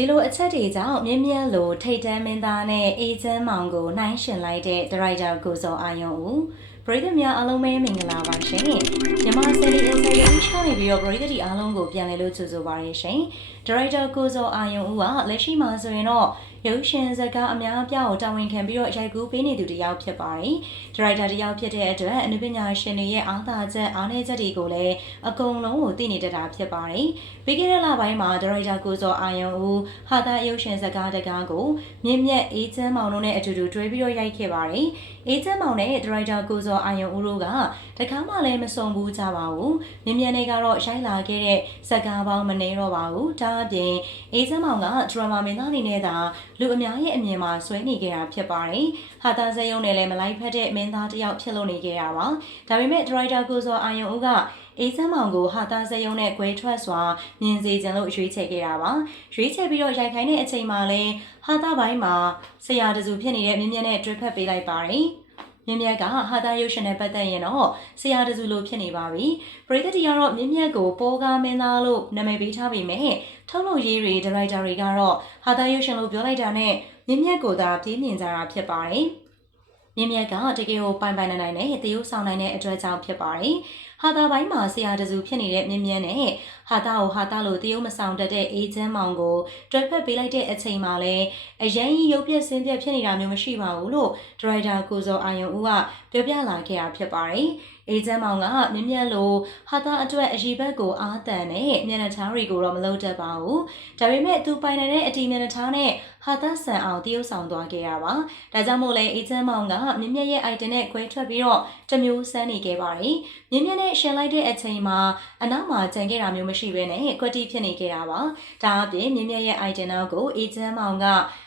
ဒီလိုအချက်တွေကြောင့်မြင်းမြတ်လိုထိတ်တန်းမင်းသားနဲ့အေဂျင့်မောင်ကိုနှိုင်းယှဉ်လိုက်တဲ့ဒရိုက်တာကိုစောအာယုံဦးပရိသတ်များအားလုံးပဲမင်္ဂလာပါရှင်မြန်မာဆယ်လီအင်ဆိုင်ရုံးချနေပြီးတော့ပရိသတ်ဒီအားလုံးကိုပြန်လည်လို့ကြိုဆိုပါရရှင်ဒရိုက်တာကိုစောအာယုံဦးကလက်ရှိမှာဆိုရင်တော့ ရုပ်ရှင်ဇာတ်ကားအများအပြားကိုတာဝန်ခံပြီးတော့ရိုက်ကူးပေးနေသူတစ်ယောက်ဖြစ်ပါတယ်ဒရိုက်တာတစ်ယောက်ဖြစ်တဲ့အတွက်အနုပညာရှင်တွေရဲ့အားသာချက်အားနည်းချက်တွေကိုလည်းအကုန်လုံးကိုသိနေတတ်တာဖြစ်ပါတယ်ပြီးခဲ့တဲ့လပိုင်းမှာဒရိုက်တာကိုစောအာယုံဦးဟာတာရုပ်ရှင်ဇာတ်ကားတကားကိုမြင့်မြတ်အေးချမ်းမောင်တို့နဲ့အတူတူတွဲပြီးတော့ရိုက်ခဲ့ပါတယ်အေးချမ်းမောင်နဲ့ဒရိုက်တာကိုစောအာယုံဦးတို့ကတခါမှလည်းမစုံဘူးကြပါဘူးမြင့်မြတ်တွေကတော့ရိုက်လာခဲ့တဲ့ဇာတ်ကားပေါင်းမနေတော့ပါဘူးဒါအပြင်အေးချမ်းမောင်ကဒရမာမင်းသားအနေနဲ့သာ လူအများရဲ့အမြင်မှာဆွဲနေခဲ့တာဖြစ်ပါတယ်ဟာတာဇယုံနဲ့လည်းမလိုက်ဖက်တဲ့မင်းသားတစ်ယောက်ဖြစ်လို့နေခဲ့တာပါဒါပေမဲ့ဒရိုက်တာကိုစောအာယုံဦးကအေးစမ်းမောင်ကိုဟာတာဇယုံနဲ့ကွဲထွက်စွာမြင်စေခြင်းလို့ရွေးချယ်ခဲ့တာပါရွေးချယ်ပြီးတော့ရိုက်ခိုင်းတဲ့အချိန်မှာလဲဟာတာပိုင်းမှာဆရာတစုဖြစ်နေတဲ့မြင်းမြတ်နဲ့တွေ့ဖက်ပေးလိုက်ပါတယ် မြင့်မြတ်ကဟာတာရုပ်ရှင်နဲ့ပတ်သက်ရင်တော့ဆရာတစုလိုဖြစ်နေပါပြီ။ပရိသတ်တရားတော့မြင့်မြတ်ကိုပေါ်ကားမင်းသားလို့နာမည်ပေးထားပေမဲ့ထုတ်လုပ်ရေးတွေဒါရိုက်တာတွေကတော့ဟာတာရုပ်ရှင်လို့ပြောလိုက်တာနဲ့မြင့်မြတ်ကိုသာပြေးမြင်ကြတာဖြစ်ပါတယ်။ မြင့်မြတ်ကတကယ်ကိုပိုင်ပိုင်နိုင်နိုင်နဲ့တရုပ်ဆောင်နိုင်တဲ့အတွက်ကြောင့်ဖြစ်ပါတယ်။ဟာတာပိုင်းမှာဆရာတစုဖြစ်နေတဲ့မြင်းမြန်းနဲ့ဟာတာကိုဟာတာလို့တရုပ်မဆောင်တတ်တဲ့အေဂျင့်မောင်ကိုတွဲဖက်ပေးလိုက်တဲ့အချိန်မှာလဲအရင်ကြီးရုပ်ပြက်ဆင်းပြက်ဖြစ်နေတာမျိုးမရှိပါဘူးလို့ဒရိုက်တာကိုစောအာယုံဦးကပြောပြလာခဲ့တာဖြစ်ပါတယ်။ အေဂျင့်မောင်ကမြင်းမြန်းလို့ဟာတာအတွက်အရှိဘက်ကိုအားတန်နဲ့မျက်နှာချားတွေကိုတော့မလုပ်တတ်ပါဘူး။ဒါပေမဲ့သူပိုင်နေတဲ့အတီမျက်နှာချားနဲ့ဟာတာဆန်အောင်တရုပ်ဆောင်သွားခဲ့ရပါ။ဒါကြောင့်မို့လဲအေဂျင့်မောင်ကမြင်းမြတ်ရဲ့ item နဲ့ခွဲထွက်ပြီးတော့တမျိုးစမ်းနေခဲ့ပါတယ်။မြင်းမြတ်နဲ့ရှင်လိုက်တဲ့အချိန်မှာအနောက်မှာကြံခဲ့တာမျိုးမရှိဘဲနဲ့ကွက်တီဖြစ်နေခဲ့တာပါ။ဒါအပြင်မြင်းမြတ်ရဲ့ item နောက်ကိုအေဂျင့်မောင်က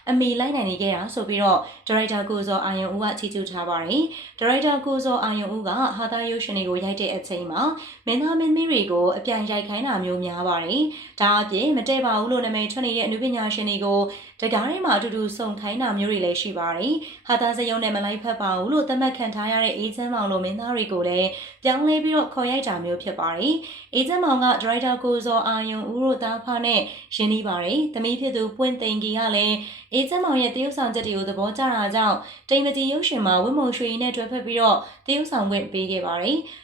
အမီလိုက်နိုင်နေခဲ့တာဆိုပြီးတော့ဒါရိုက်တာကိုစောအာယုံဦးကချီးကျူးထားပါတယ်။ဒါရိုက်တာကိုစောအာယုံဦးကဟာတာရုပ်ရှင်တွေကိုရိုက်တဲ့အချိန်မှာမင်းသားမင်းသမီးတွေကိုအပြန်ရိုက်ခိုင်းတာမျိုးများပါတယ်။ဒါအပြင်မတည့်ပါဘူးလို့နာမည်ထွက်နေတဲ့အနုပညာရှင်တွေကိုတကားထဲမှာအတူတူစုံခိုင်းတာမျိုးတွေလည်းရှိပါတယ်။ဟာတာစရုံနဲ့မလိုက်ဖက်ပါဘူးလို့သတ်မှတ်ခံထားရတဲ့အေဂျင့်မောင်လိုမင်းသားတွေကိုလည်းပြောင်းလဲပြီးတော့ခေါ်ရိုက်တာမျိုးဖြစ်ပါတယ်။အေဂျင့်မောင်ကဒရိုက်တာကိုစောအာယုံဦးတို့သားဖနဲ့ရင်းနှီးပါတယ်။သမီးဖြစ်သူပွင့်သိန်ကြီးကလည်းအေဂျင့်မောင်ရဲ့တရုပ်ဆောင်ချက်တွေကိုသဘောကျတာကြောင့်တိမ်မကြီးရုပ်ရှင်မှာဝင်းမုံရွှေနဲ့တွဲဖက်ပြီးတော့တရုပ်ဆောင်ခွင့်ပေးခဲ့ပါတယ်။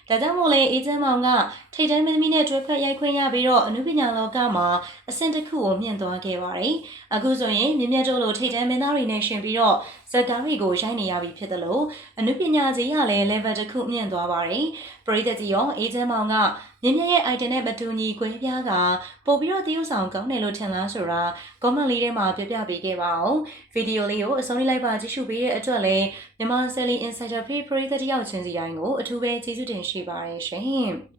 ဒါကြောင့်မို့လဲအေဂျင့်မောင်ကထိတ်တန်းမင်းသမီးနဲ့တွဲဖက်ရိုက်ခွင့်ရပြီးတော့အနုပညာလောကမှာအဆင့်တစ်ခုကိုမြင့်သွားခဲ့ပါတယ်။အခုဆိုရင်မြင့်မြတ်တို့လိုထိတ်တန်းမင်းသားတွေနဲ့ရှင်ပြီးတော့ ဇက်ကားတွေကိုရိုက်နေရပြီဖြစ်တယ်လို့အနုပညာကြီးကလည်း level တစ်ခုမြင့်သွားပါတယ်။ပရိသတ်ကြီးရောအေဂျင့်မောင်ကမြင်းမြရဲ့ item နဲ့မတူညီကွဲပြားကပို့ပြီးတော့တရုပ်ဆောင်ကောင်းတယ်လို့ထင်လားဆိုတာ comment လေးထဲမှာပြပြပေးခဲ့ပါအောင်ဗီဒီယိုလေးကိုအဆုံးလိုက်ပါကြည့်ရှုပေးတဲ့အတွက်လည်းမြန်မာ Selling Insider Page ပရိသတ်တယောက်ချင်းစီတိုင်းကိုအထူးပဲကျေးဇူးတင်ရှိပါတယ်ရှင်